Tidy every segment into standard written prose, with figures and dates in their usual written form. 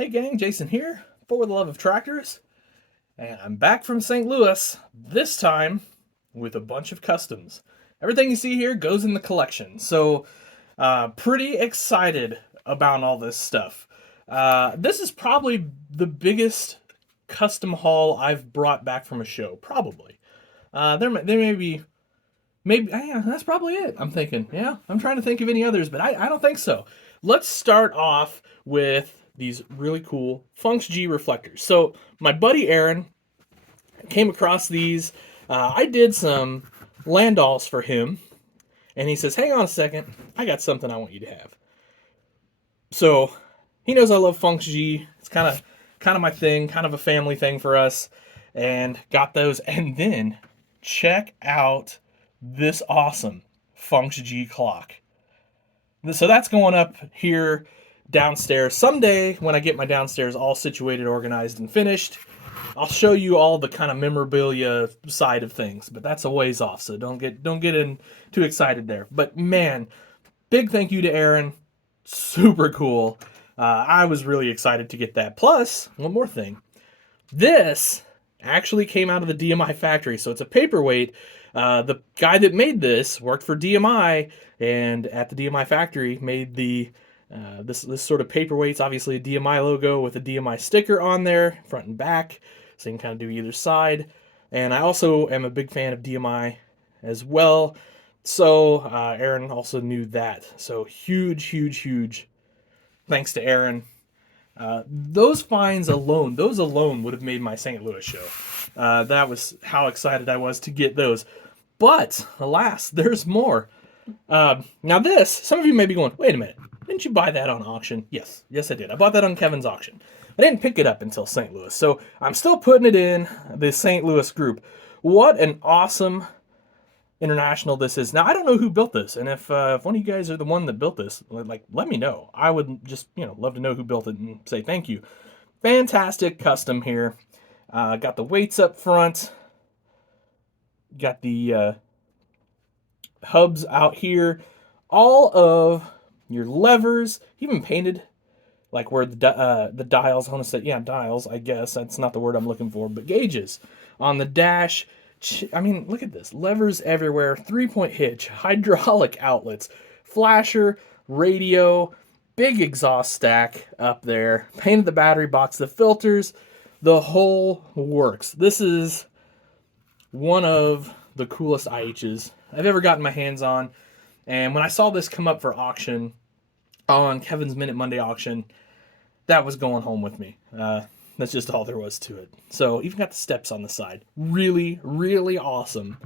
Hey gang, Jason here, for the love of tractors, and I'm back from St. Louis, this time with a bunch of customs. Everything you see here goes in the collection, so pretty excited about all this stuff. This is probably the biggest custom haul I've brought back from a show, probably. There may be, maybe, yeah, that's probably it, I'm thinking. Yeah, I'm trying to think of any others, but I don't think so. Let's start off with these really cool Funks G reflectors. So my buddy Aaron came across these. I did some Landals for him, and he says, "Hang on a second, I got something I want you to have." So he knows I love Funks G. It's kind of my thing, kind of a family thing for us, and got those. And then check out this awesome Funks G clock. So that's going up here downstairs. Someday, when I get my downstairs all situated, organized, and finished, I'll show you all the kind of memorabilia side of things. But that's a ways off, so don't get in too excited there. But man, big thank you to Aaron. Super cool. I was really excited to get that. Plus, one more thing. This actually came out of the DMI factory, so it's a paperweight. The guy that made this worked for DMI, and at the DMI factory made the this sort of paperweights. Obviously, a DMI logo with a DMI sticker on there, front and back, so you can kind of do either side. And I also am a big fan of DMI as well. So Aaron also knew that. So huge thanks to Aaron. Those alone would have made my St. Louis show. That was how excited I was to get those. But alas, there's more. Now this, some of you may be going, wait a minute, didn't you buy that on auction? Yes, I did. I bought that on Kevin's auction. I didn't pick it up until St. Louis, so I'm still putting it in the St. Louis group. What an awesome international this is. Now I don't know who built this, and if one of you guys are the one that built this, like let me know. I would just love to know who built it and say thank you. Fantastic custom here. Got the weights up front. Got the hubs out here. All of your levers, even painted like where the dials. I want to say dials. I guess that's not the word I'm looking for, but gauges on the dash. I mean, look at this. Levers everywhere, 3-point hitch, hydraulic outlets, flasher, radio, big exhaust stack up there, painted the battery box, the filters, the whole works. This is one of the coolest IHs I've ever gotten my hands on. And when I saw this come up for auction on Kevin's Minute Monday auction, that was going home with me. That's just all there was to it. So even got the steps on the side. Really awesome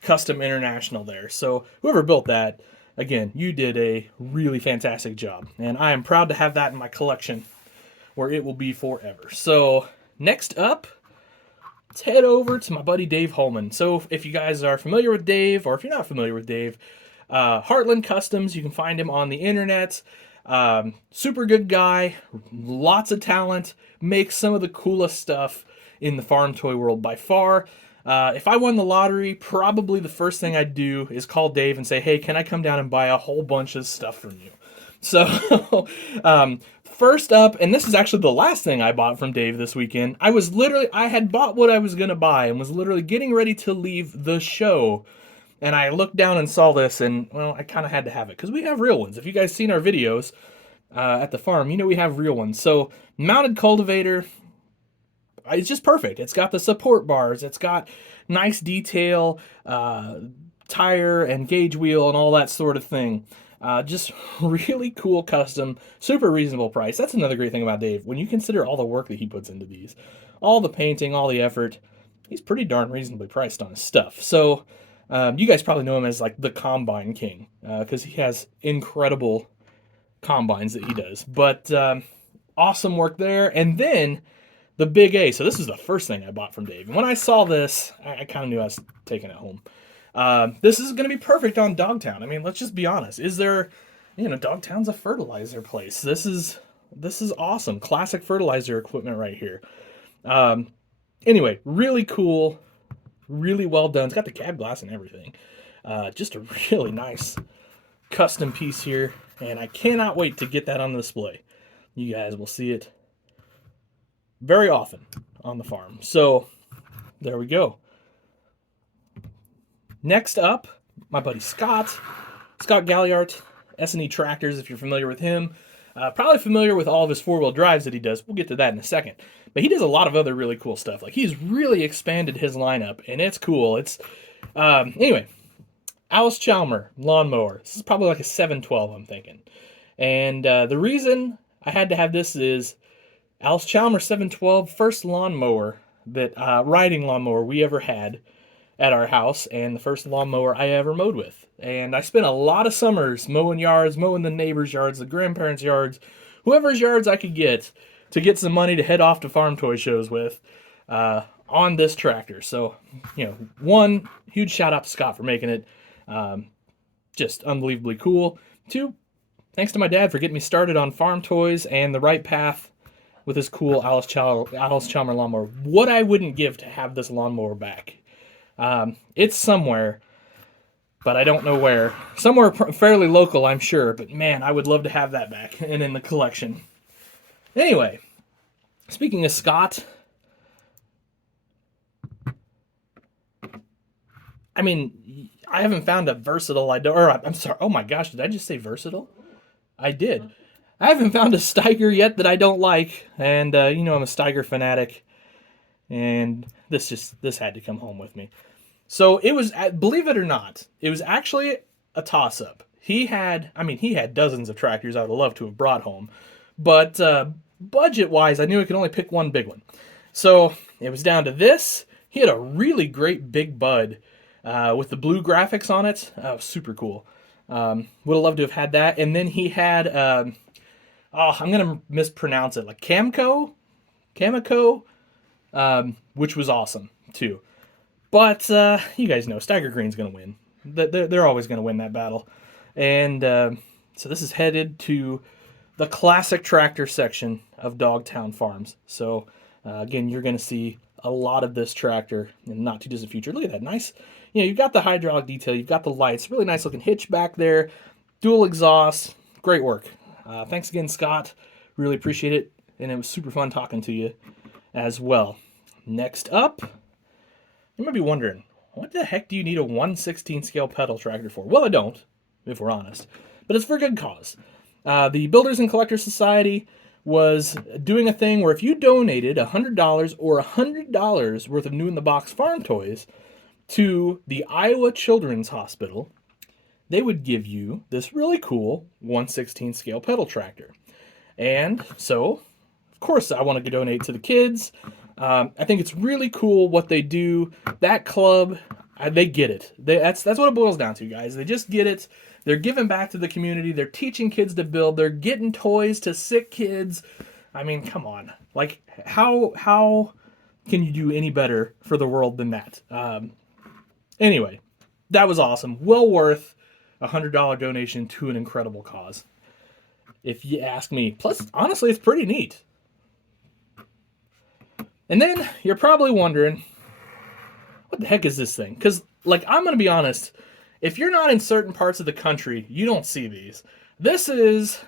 custom international there. So whoever built that, again, you did a really fantastic job. And I am proud to have that in my collection where it will be forever. So next up, let's head over to my buddy Dave Holman. So if you guys are familiar with Dave, or if you're not familiar with Dave, Heartland Customs, you can find him on the internet. Super good guy, lots of talent, makes some of the coolest stuff in the farm toy world by far. If I won the lottery, probably the first thing I'd do is call Dave and say, hey, can I come down and buy a whole bunch of stuff from you? So, first up, and this is actually the last thing I bought from Dave this weekend. I had bought what I was going to buy and was literally getting ready to leave the show. And I looked down and saw this, and, well, I kind of had to have it. Because we have real ones. If you guys seen our videos at the farm, you know we have real ones. So, mounted cultivator, it's just perfect. It's got the support bars. It's got nice detail, tire and gauge wheel and all that sort of thing. Just really cool custom, super reasonable price. That's another great thing about Dave. When you consider all the work that he puts into these, all the painting, all the effort, he's pretty darn reasonably priced on his stuff. So, you guys probably know him as like the Combine King because he has incredible combines that he does. But awesome work there. And then the Big A. So this is the first thing I bought from Dave. And when I saw this, I kind of knew I was taking it home. This is going to be perfect on Dogtown. I mean, let's just be honest. Dogtown's a fertilizer place. This is awesome. Classic fertilizer equipment right here. Anyway, really cool. Really well done. It's got the cab glass and everything. Just a really nice custom piece here. And I cannot wait to get that on display. You guys will see it very often on the farm. So there we go. Next up, my buddy Scott Galliart, S&E Tractors, if you're familiar with him. Probably familiar with all of his four-wheel drives that he does. We'll get to that in a second. But he does a lot of other really cool stuff. Like, he's really expanded his lineup, and it's cool. It's anyway, Allis Chalmer lawnmower. This is probably like a 712, I'm thinking. And the reason I had to have this is Allis Chalmer 712, first lawnmower that riding lawnmower we ever had at our house, and the first lawnmower I ever mowed with. And I spent a lot of summers mowing yards, mowing the neighbors' yards, the grandparents' yards, whoever's yards I could get to get some money to head off to farm toy shows with on this tractor. So, one, huge shout out to Scott for making it just unbelievably cool. Two, thanks to my dad for getting me started on farm toys and the right path with this cool Allis Chalmer lawnmower. What I wouldn't give to have this lawnmower back. It's somewhere, but I don't know where. Somewhere fairly local, I'm sure, but man, I would love to have that back and in the collection. Anyway, speaking of Scott, I mean, I haven't found a versatile, I'm sorry, oh my gosh, did I just say versatile? I did. I haven't found a Steiger yet that I don't like, and I'm a Steiger fanatic, and this had to come home with me. So it was, believe it or not, it was actually a toss-up. He had dozens of tractors I would have loved to have brought home, but budget-wise, I knew I could only pick one big one. So it was down to this. He had a really great big bud with the blue graphics on it. Super cool. Would have loved to have had that. And then he had, I'm going to mispronounce it, like Camco, which was awesome too. But you guys know Steiger Green's going to win. They're always going to win that battle. And so this is headed to the classic tractor section of Dogtown Farms. So again, you're going to see a lot of this tractor in the not too distant future. Look at that, nice. You've got the hydraulic detail, you've got the lights, really nice looking hitch back there, dual exhaust, great work. Thanks again, Scott. Really appreciate it, and it was super fun talking to you as well. Next up, you might be wondering, what the heck do you need a 1/16 scale pedal tractor for? Well, I don't, if we're honest, but it's for a good cause. The Builders and Collectors Society was doing a thing where if you donated $100 or $100 worth of new in the box farm toys to the Iowa Children's Hospital, they would give you this really cool 1/16 scale pedal tractor. And so, of course, I want to donate to the kids. I think it's really cool what they do. That club, they get it. That's what it boils down to, guys. They just get it. They're giving back to the community. They're teaching kids to build. They're getting toys to sick kids. I mean, come on. Like, how can you do any better for the world than that? Anyway, that was awesome. Well worth a $100 donation to an incredible cause, if you ask me. Plus, honestly, it's pretty neat. And then you're probably wondering, what the heck is this thing? Because, I'm going to be honest, if you're not in certain parts of the country, you don't see these. This is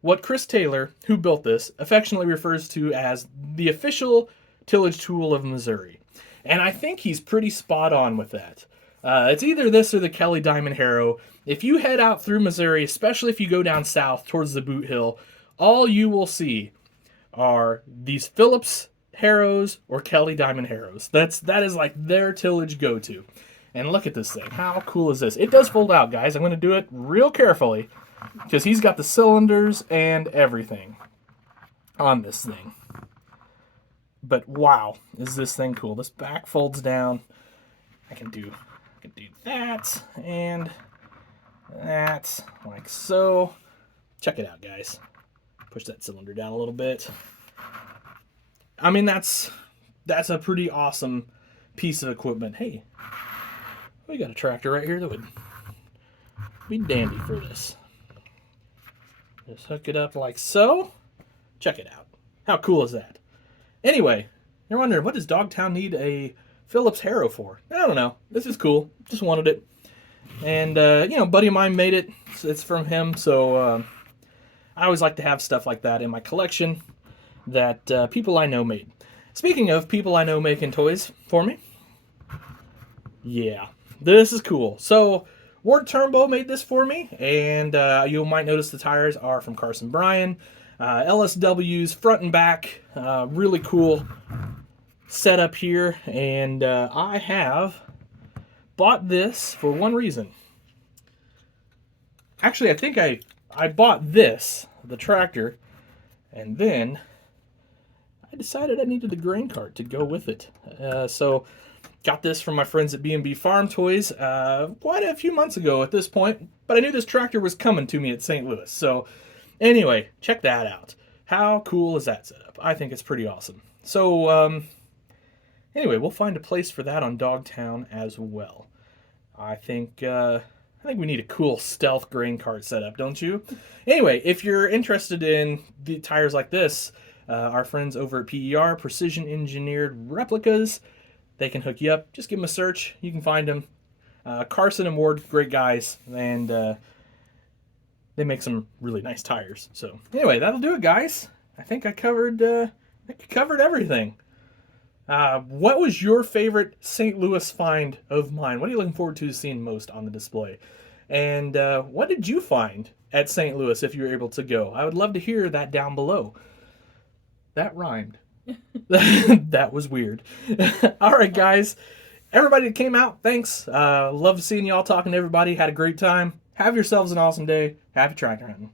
what Chris Taylor, who built this, affectionately refers to as the official tillage tool of Missouri. And I think he's pretty spot on with that. It's either this or the Kelly Diamond Harrow. If you head out through Missouri, especially if you go down south towards the Boot Hill, all you will see are these Phillips Harrows or Kelly Diamond Harrows. That is like their tillage go-to. And look at this thing. How cool is this? It does fold out, guys. I'm going to do it real carefully because he's got the cylinders and everything on this thing. But wow, is this thing cool. This back folds down. I can do that and that, like so. Check it out, guys. Push that cylinder down a little bit. I mean, that's a pretty awesome piece of equipment. Hey, we got a tractor right here that would be dandy for this. Just hook it up like so. Check it out. How cool is that? Anyway, you're wondering, what does Dogtown need a Phillips Harrow for? I don't know. This is cool. Just wanted it. And, a buddy of mine made it. It's from him, so I always like to have stuff like that in my collection. that people I know made. Speaking of people I know making toys for me, yeah, this is cool. So Ward Turnbow made this for me, and you might notice the tires are from Carson Bryan. LSW's front and back, really cool setup here, and I have bought this for one reason. Actually, I think I bought this, the tractor, and then I decided I needed a grain cart to go with it. So got this from my friends at B&B Farm Toys quite a few months ago at this point, but I knew this tractor was coming to me at St. Louis. So anyway, check that out. How cool is that setup? I think it's pretty awesome. So anyway, we'll find a place for that on Dogtown as well. I think we need a cool stealth grain cart setup, don't you? Anyway, if you're interested in the tires like this, our friends over at PER, Precision Engineered Replicas, they can hook you up. Just give them a search. You can find them. Carson and Ward, great guys, and they make some really nice tires. So anyway, that'll do it, guys. I think I covered everything. What was your favorite St. Louis find of mine? What are you looking forward to seeing most on the display? And what did you find at St. Louis if you were able to go? I would love to hear that down below. That rhymed. That was weird. All right, guys. Everybody that came out, thanks. Love seeing y'all, talking to everybody. Had a great time. Have yourselves an awesome day. Happy tractor hunting.